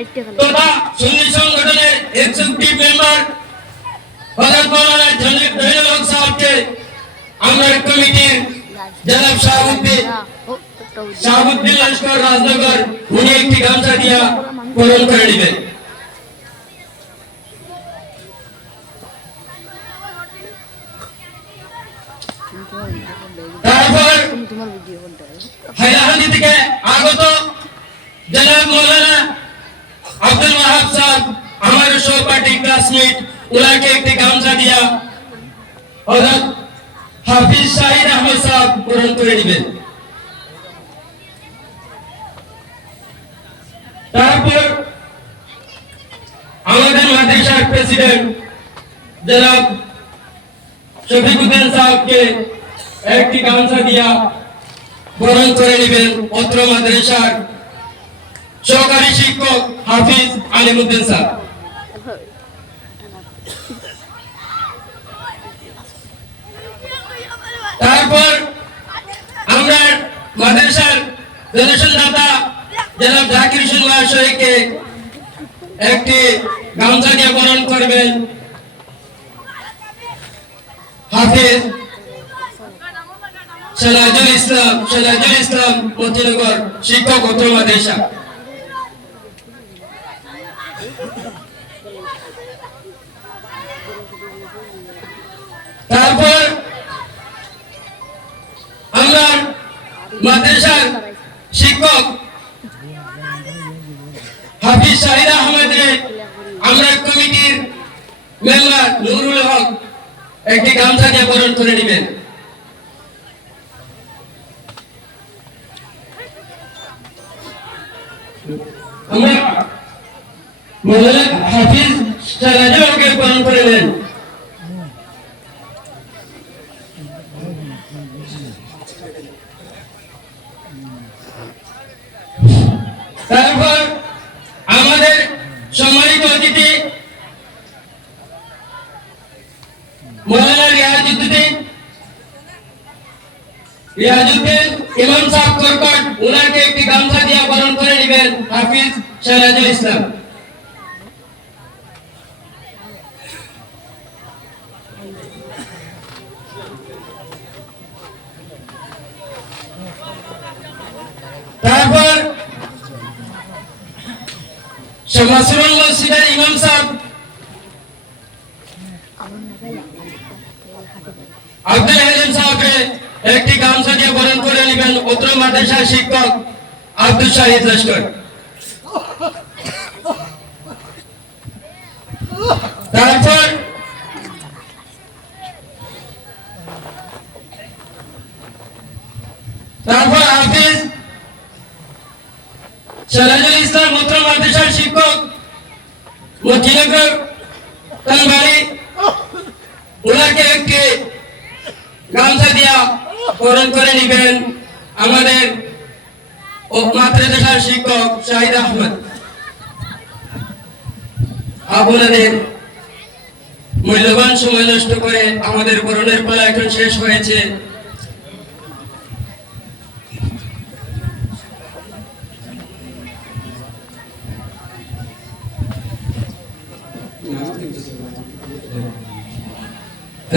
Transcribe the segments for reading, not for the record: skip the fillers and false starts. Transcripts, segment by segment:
তথা সুন্নি সংগঠনের executive member Hazrat Maulana Jalil হক সাহেবকে আমরা কমিটির জনাব শাহাবুদ্দিন লস্কর রাজনগর উনি একটি গামছা দিয়া বরণ করে নেবেন। তারপর হাইলাকান্দি থেকে আগত জনাব মাওলানা আব্দুল ওয়াহাব সাহেব আমার সহপাঠী ক্লাসমেট উনাকে একটি গামছা দিয়া হযরত হাফিজ শাহিদ আহমদ সাহেব বরণ করে নেবেন। তারপর আমাদের মাদ্রাসার প্রেসিডেন্ট জনাব শফিকুদ্দিন সাহেবকে একটি গামছা দিয়া বরণ করে নেবেন অত্র মাদ্রাসার সহকারী শিক্ষক হাফিজ আলিমউদ্দিন সাহেব। তারপর আমরা মাদ্রাসার ডোনেশন দাতা জনাব জাকির হোসেন মহাশয়কে একটি গামছা দিয়ে বরণ করবেন হাফিজ সিরাজুল ইসলাম মতিনগর শিক্ষক অত্র মাদ্রাসা। তারপর আমরা মাদ্রাসার শিক্ষক হাফিজ শাহিদ আহমেদের আমরা কমিটির মেম্বার নুরুল হক একটি গামছা দিয়ে বরণ করে নেবেন। আমরা মাওলানা হাফিজ সিরাজুল হককে বরণ করে নেন। তারপর আমাদের সম্মানিত অতিথি মাওলানা রিয়াজউদ্দিন ইমাম সাহেব করকট উনাকে একটি গামছা দিয়ে বরণ করে নেবেন হাফিজ সিরাজুল ইসলাম। তারপর শামাসুল মসজিদের ইমাম সাহেব আব্দুল হালিম সাহেবকে একটি গামছা দিয়ে বরণ করে নেবেন অত্র মাদ্রাসার শিক্ষক আব্দুল শাহিদ লস্কর। তারপর হাফিজ সিরাজুল ইসলাম অত্র মাদ্রাসার শিক্ষক মতিনগর তালবাড়ি ওনাকে একটি গামছা দিয়া বরণ করে নেবেন আমাদের মাদ্রাসার শিক্ষক শাহিদ আহমদ। আপনাদের মূল্যবান সময় নষ্ট করে আমাদের বরণের পালা এখন শেষ হয়েছে।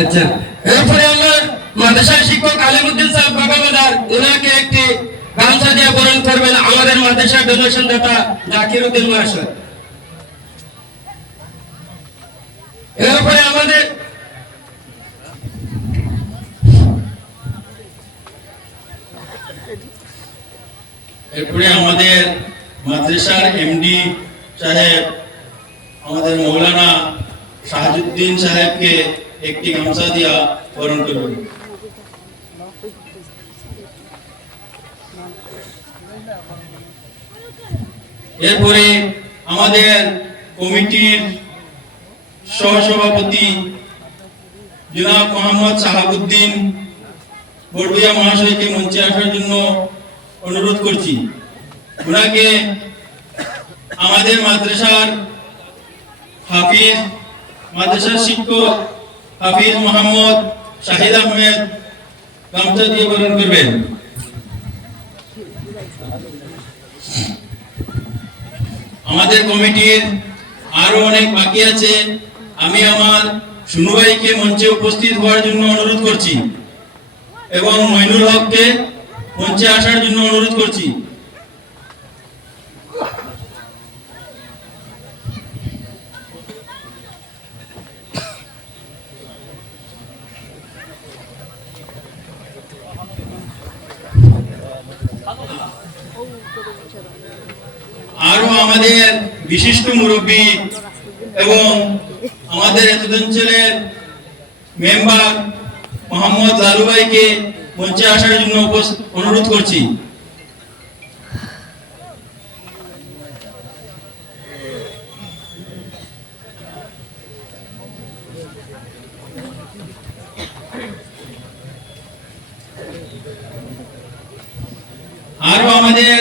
আচ্ছা, এরপরে আমরা মাদ্রাসার শিক্ষক আলিমউদ্দিন সাহেব বাগাবাজার ওনাকে একটি গামছা দিয়ে বরণ করবেন আমাদের মাদ্রাসার ডোনেশন দাতা জাকির উদ্দিন মহাশয়। এরপরে আমাদের মাদ্রাসার এমডি সাহেব আমাদের মৌলানা শাহাবুদ্দিন সাহেবকে একটি গামছা দিয়া বরণ করবেন। এরপরে আমাদের কমিটির সহসভাপতি জনাব মোহাম্মদ শাহাবুদ্দিন বড়ভূইয়া মহাশয়কে মঞ্চে আসার জন্য অনুরোধ করছি। ওনাকে আমাদের মাদ্রাসার হাফিজ মাদ্রাসার শিক্ষক হাফিজ মোহাম্মদ শাহিদ আহমেদ গামছা দিয়ে বরণ করবেন। আমাদের কমিটির আরো অনেক বাকি আছে। আমি আমার সুনু ভাইকে মঞ্চে উপস্থিত হওয়ার জন্য অনুরোধ করছি এবং মইনুল হককে মঞ্চে আসার জন্য অনুরোধ করছি। আরো আমাদের বিশিষ্ট মুরব্বী এবং আমাদের অঞ্চলের মেম্বার মোহাম্মদ লালু ভাইকে মঞ্চে আসার জন্য অনুরোধ করছি। আরো আমাদের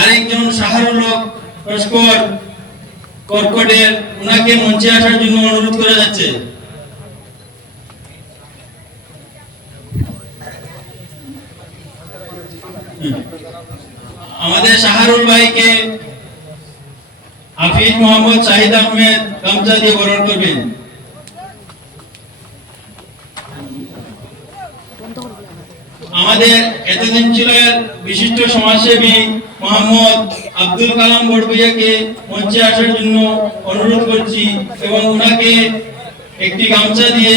আরেকজন শাহরুল হক লস্কর কর্কটের, ওনাকে মঞ্চে আসার জন্য অনুরোধ করা যাচ্ছে। আমাদের শাহরুল ভাইকে হাফিজ মোহাম্মদ শাহিদ আহমেদ গামছা দিয়ে বরণ করবেন। আমাদের এতদিন ছিলেন বিশিষ্ট সমাজসেবী মোহাম্মদ আব্দুল কালাম বড়ভুইয়াকে মঞ্চে আসার জন্য অনুরোধ করছি এবং ওনাকে একটি গামছা দিয়ে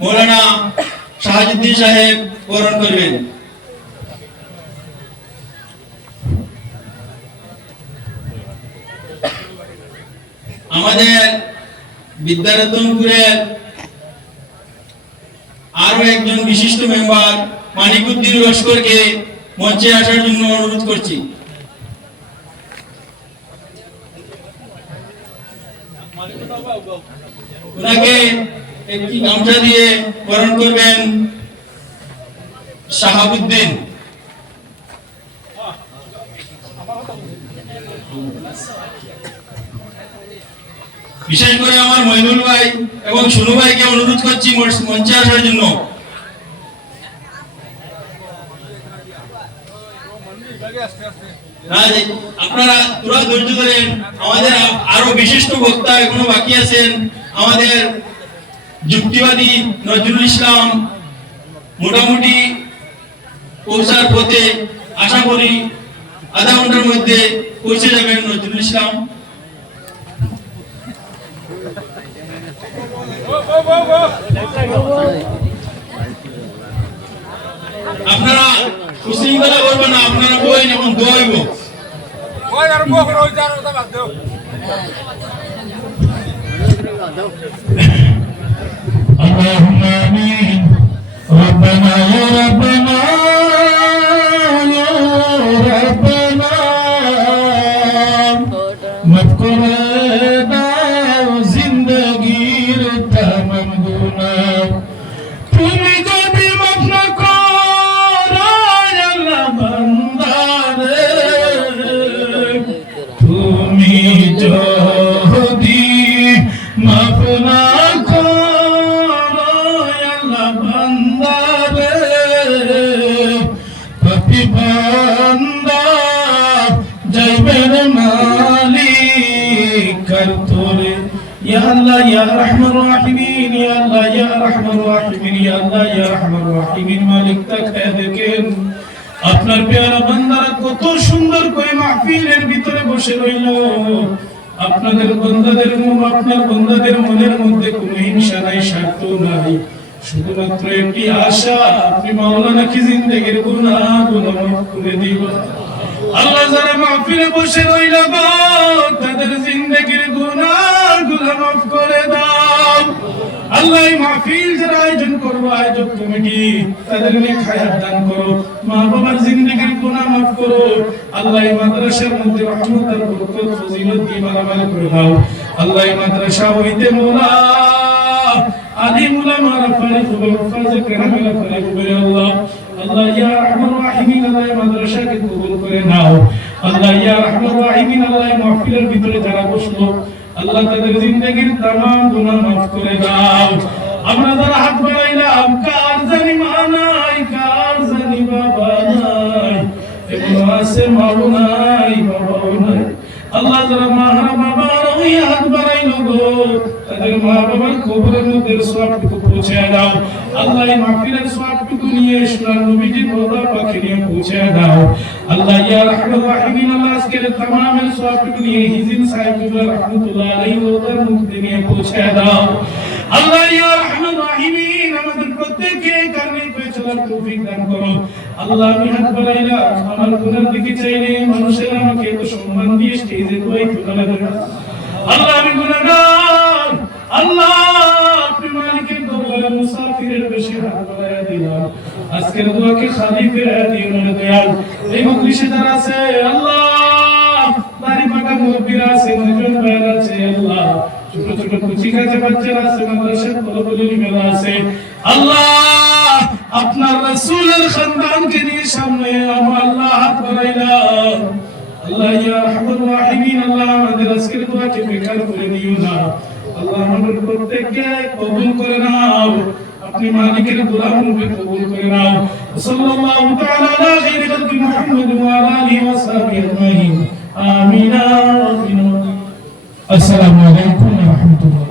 মৌলানা শাহাজুদ্দিন সাহেব বরণ করবেন। আমাদের বিদ্যারতনপুরের আরো একজন বিশিষ্ট মেম্বার মানিকুদ্দিন লস্করকে মঞ্চে আসার জন্য অনুরোধ করছি। ওনাকে একটি গামছা দিয়ে বরণ করবেন শাহাবুদ্দিন। বিশেষ করে আমার মইনুল ভাই এবং সুনু ভাইকে অনুরোধ করছি মঞ্চে আসার জন্য। আপনারা পুরো ধৈর্য ধরেন, আমাদের আরো বিশিষ্ট বক্তা এখনো বাকি আছেন। আমাদের যুক্তিবাদী নজরুল ইসলাম মোটামুটি পৌঁছার পথে, আশা করি আধা ঘন্টার মধ্যে পৌঁছে যাবেন নজরুল ইসলাম। আপনারা উশৃঙ্খলা করবেন না, আপনারা বই যখন দোয়াইব اللهم آمين ربنا يا ربنا يا ربنا মাফ করে দাও জিন্দেগীর তামাম গুনাহ। তুমি যদি মাফ না করো আল্লাহ বান্দারে, তুমি যদি মাফ না করো আল্লাহ বান্দারে, পাপী বান্দা যাইবেন মালিক কার তোরে। ইয়া আল্লাহ ইয়া রাহমান রাহিমিন, ইয়া আল্লাহ ইয়া রাহমান রাহিমিন, ইয়া আল্লাহ ইয়া রাহমান রাহিমিন। মালিক তাকায় দেখেন আপনার পেয়ারা বান্দারা কত সুন্দর করে মাহফিলের ভিতরে বসে রইল। আপনাদের বান্দাদের আপনার বান্দাদের মনের মধ্যে কোনো হিংসা নাই, স্বার্থ নাই, শুধুমাত্র একটি আশা, আপনি মাওলানা কি জিন্দেগির গুনাহগুলো মাফ করে দিবেন। আল্লাহ যারা মাহফিলে বসে রইল গো, তাদের জিন্দেগির গুনাহগুলো মাফ করে দাও। আল্লাহ এই মাহফিল যারা আয়োজন করবো, আয়োজক কমিটি, তাদের নেক হায়াত দান করো, মা বাবার জিন্দেগির গুনাহ মাফ করো। আল্লাহ এই মাদ্রাসার মধ্যে রহমত আর বরকত ফজিলত দিয়ে মালামাল করে দাও। আল্লাহ এই মাদ্রাসা হইতে মোলা আলিম উলামারা ফারিক হবে, ফাজক রাহমালা ফারিক হবে। আল্লাহ আল্লাহ ইয়া রাহমান রাহিমিন, আল্লাহ মাদ্রাসাকে কবুল করে নাও। আল্লাহ ইয়া রাহমান রাহিমিন, আল্লাহ মাহফিলের ভিতরে যারা বসলো, আল্লাহ তাদের জিন্দেগির तमाम গুনাহ মাফ করে দাও। আমরা যারা হাত বাড়াইলাম, কার জানি মা নাই, কার জানি বাবা নাই, এগুলো আছে মাও নাই, বাবাও নাই। আল্লাহ যারা মা হারা বাবা ওই হাত বাড়াইলো গো তাদের মা বাবার কবরের মধ্যে সওয়াবটুকু পৌঁছে দাও আল্লাহ এই মাহফিলের সওয়াবটুকু নিয়ে সোনার নবীজির রওজা পাকে নিয়ে পৌঁছে দাও আল্লাহ ইয়া রাহমানুর রাহিমিন আল্লাহ আজকের তামামের সওয়াবটুকু নিয়ে হিজিন সাহেবুল্লাহ রাহমাতুল্লাহ আলাইহি রওজার মধ্যে নিয়ে পৌঁছে দাও আল্লাহ ইয়া রাহমানুর রাহিমিন আমাদের প্রত্যেককে কারণে পেয়ে চলার তৌফিক দান করো আল্লাহ আমি হাত বাড়াইলাম আমার গুনার দিকে চাইলে মানুষের আমাকে এত সম্মান দিয়ে স্টেজে দোয়াই তুলে ধরে আল্লাহ আমি গুনাহগার আল্লাহ আপনি মালিকের দরবারে মুসাফিরের বেশি হাত বাড়াইয়া দিলাম আজকের দোয়াকে খালি ফিরাইয়া দিও না দয়াল এই মজলিসে যারা আছে আল্লাহ দাড়ি পাকা মুরব্বিরা আছে নজন ভাইরা আছে আল্লাহ ছোট ছোট কুচি কাঁচা বাচ্চারা আছে মাদ্রাসার তলবলি মেলা আছে আল্লাহ আপনার রাসূলের খানদানকে নিয়ে সামনে আমরা আল্লাহ হাত বাড়াইলাম আল্লাহ ইয়া রাহমানুর রাহিমিন আল্লাহ আমাদের আজকের দোয়াকে বেকার করে দিও না আল্লাহ আমাদের প্রত্যেককে কবুল করে নাও আপনি মালিকের গোলাম রূপে কবুল করে নাও সাল্লাল্লাহু তাআলা আলা খাইরি খালকি মুহাম্মদ ওয়া আলা আলিহি ওয়া সাহবিহি আজমাইন আমিন আসসালামু আলাইকুম ওয়া রাহমাতুল্লাহ